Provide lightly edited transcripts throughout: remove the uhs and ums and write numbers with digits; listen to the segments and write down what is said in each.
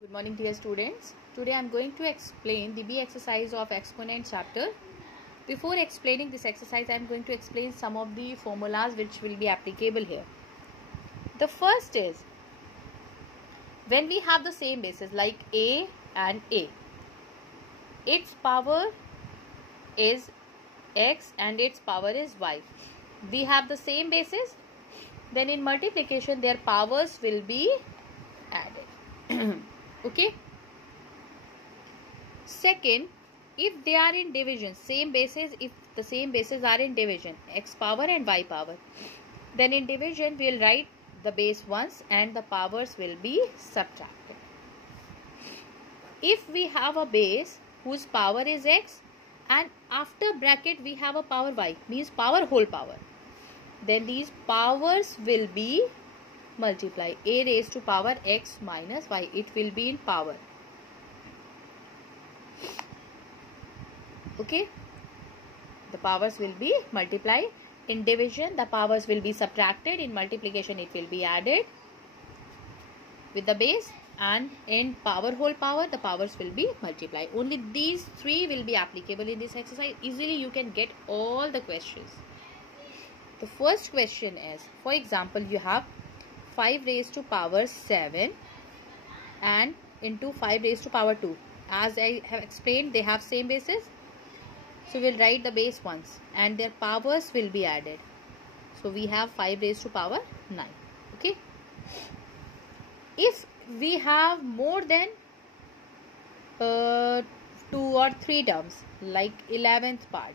Good morning, dear students. Today I am going to explain the B exercise of exponent chapter. Before explaining this exercise, I am going to explain some of the formulas which will be applicable here. The first is, when we have the same bases like A and A, its power is X and its power is Y. We have the same bases, then in multiplication their powers will be added. Okay. Second, if they are in division, same bases, if the same bases are in division, X power and Y power, then in division we will write the base once and the powers will be subtracted. If we have a base whose power is X and after bracket we have a power Y, means power whole power, then these powers will be multiply. A raised to power X minus Y, it will be in power. Okay, the powers will be multiplied. In division the powers will be subtracted, in multiplication it will be added with the base, and in power whole power the powers will be multiplied. Only these three will be applicable in this exercise. Easily you can get all the questions. The first question is, for example, you have 5 raised to power 7 and into 5 raised to power 2. As I have explained, they have same bases. So we will write the base once and their powers will be added. So we have 5 raised to power 9. Okay. If we have more than 2 or 3 terms, like 11th part,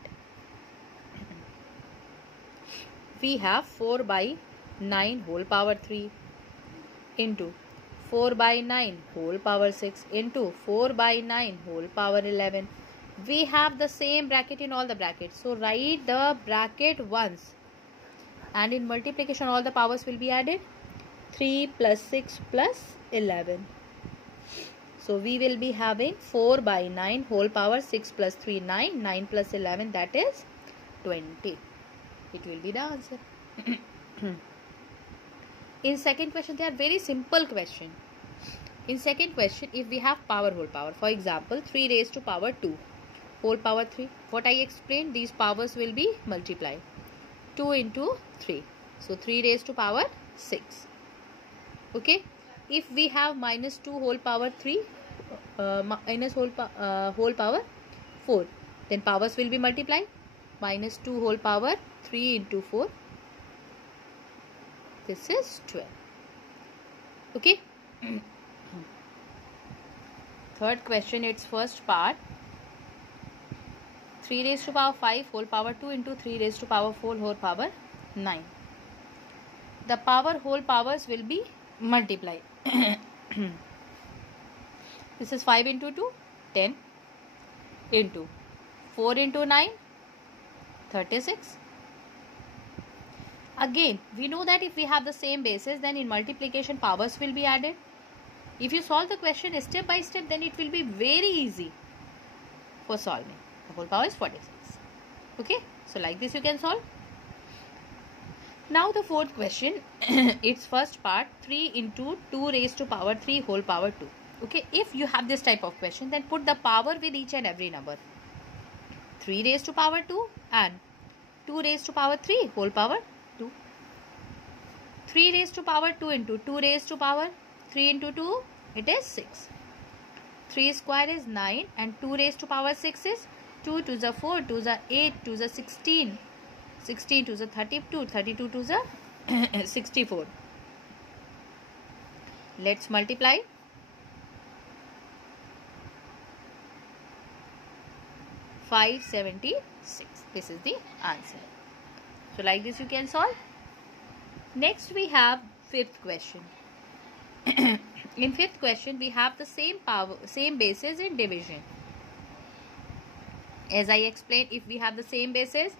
we have 4 by 9 whole power 3 into 4 by 9 whole power 6 into 4 by 9 whole power 11. We have the same bracket in all the brackets. So write the bracket once and in multiplication all the powers will be added. 3 plus 6 plus 11. So we will be having 4 by 9 whole power 6 plus 3 9. 9 plus 11, that is 20. It will be the answer. In second question, they are very simple question. In second question, if we have power whole power, for example 3 raised to power 2 whole power 3, what I explained, these powers will be multiplied. 2 into 3, so 3 raised to power 6. Okay. If we have minus 2 whole power 3 minus whole power 4, then powers will be multiplied. Minus 2 whole power 3 into 4, this is 12. Okay. Third question, its first part, 3 raised to power 5 whole power 2 into 3 raised to power 4 whole power 9. The power whole powers will be multiplied. This is 5 into 2, 10 into 4 into 9, 36. Again, we know that if we have the same bases, then in multiplication powers will be added. If you solve the question step by step, then it will be very easy for solving. The whole power is 46. Okay, so like this you can solve. Now the fourth question, its first part, 3 into 2 raised to power 3 whole power 2. Okay, if you have this type of question, then put the power with each and every number. 3 raised to power 2 and 2 raised to power 3 whole power 2. 3 raised to power 2 into 2 raised to power 3 into 2, it is 6. 3 square is 9 and 2 raised to power 6 is 2 to the 4 to the 8 to the 16. 16 to the 32, 32 to the 64. Let's multiply. $576. This is the answer. So like this you can solve. Next we have fifth question. In fifth question we have the same bases in division. As I explained, if we have the same bases,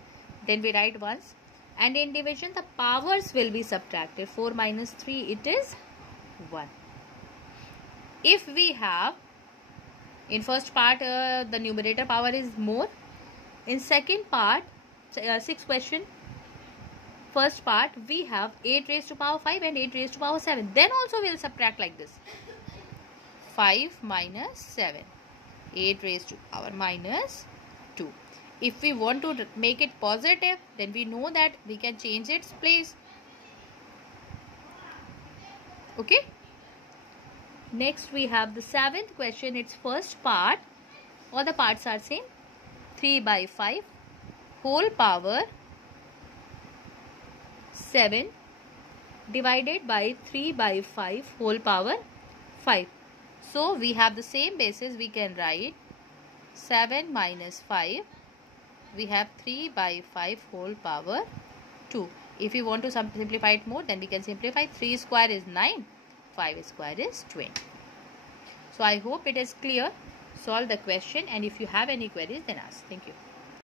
then we write once, and in division the powers will be subtracted. 4 minus 3, it is 1. If we have, in first part the numerator power is more, in second part, sixth question, first part we have 8 raised to power 5 and 8 raised to power 7. Then also we will subtract like this. 5 minus 7. 8 raised to power minus 2. If we want to make it positive, then we know that we can change its place. Okay. Next we have the 7th question. Its first part. All the parts are same. 3 by 5 whole power 7 divided by 3 by 5 whole power 5. So we have the same basis. We can write 7 minus 5. We have 3 by 5 whole power 2. If you want to simplify it more, then we can simplify. 3 square is 9. 5 square is 20. So I hope it is clear. Solve the question, and if you have any queries, then ask. Thank you.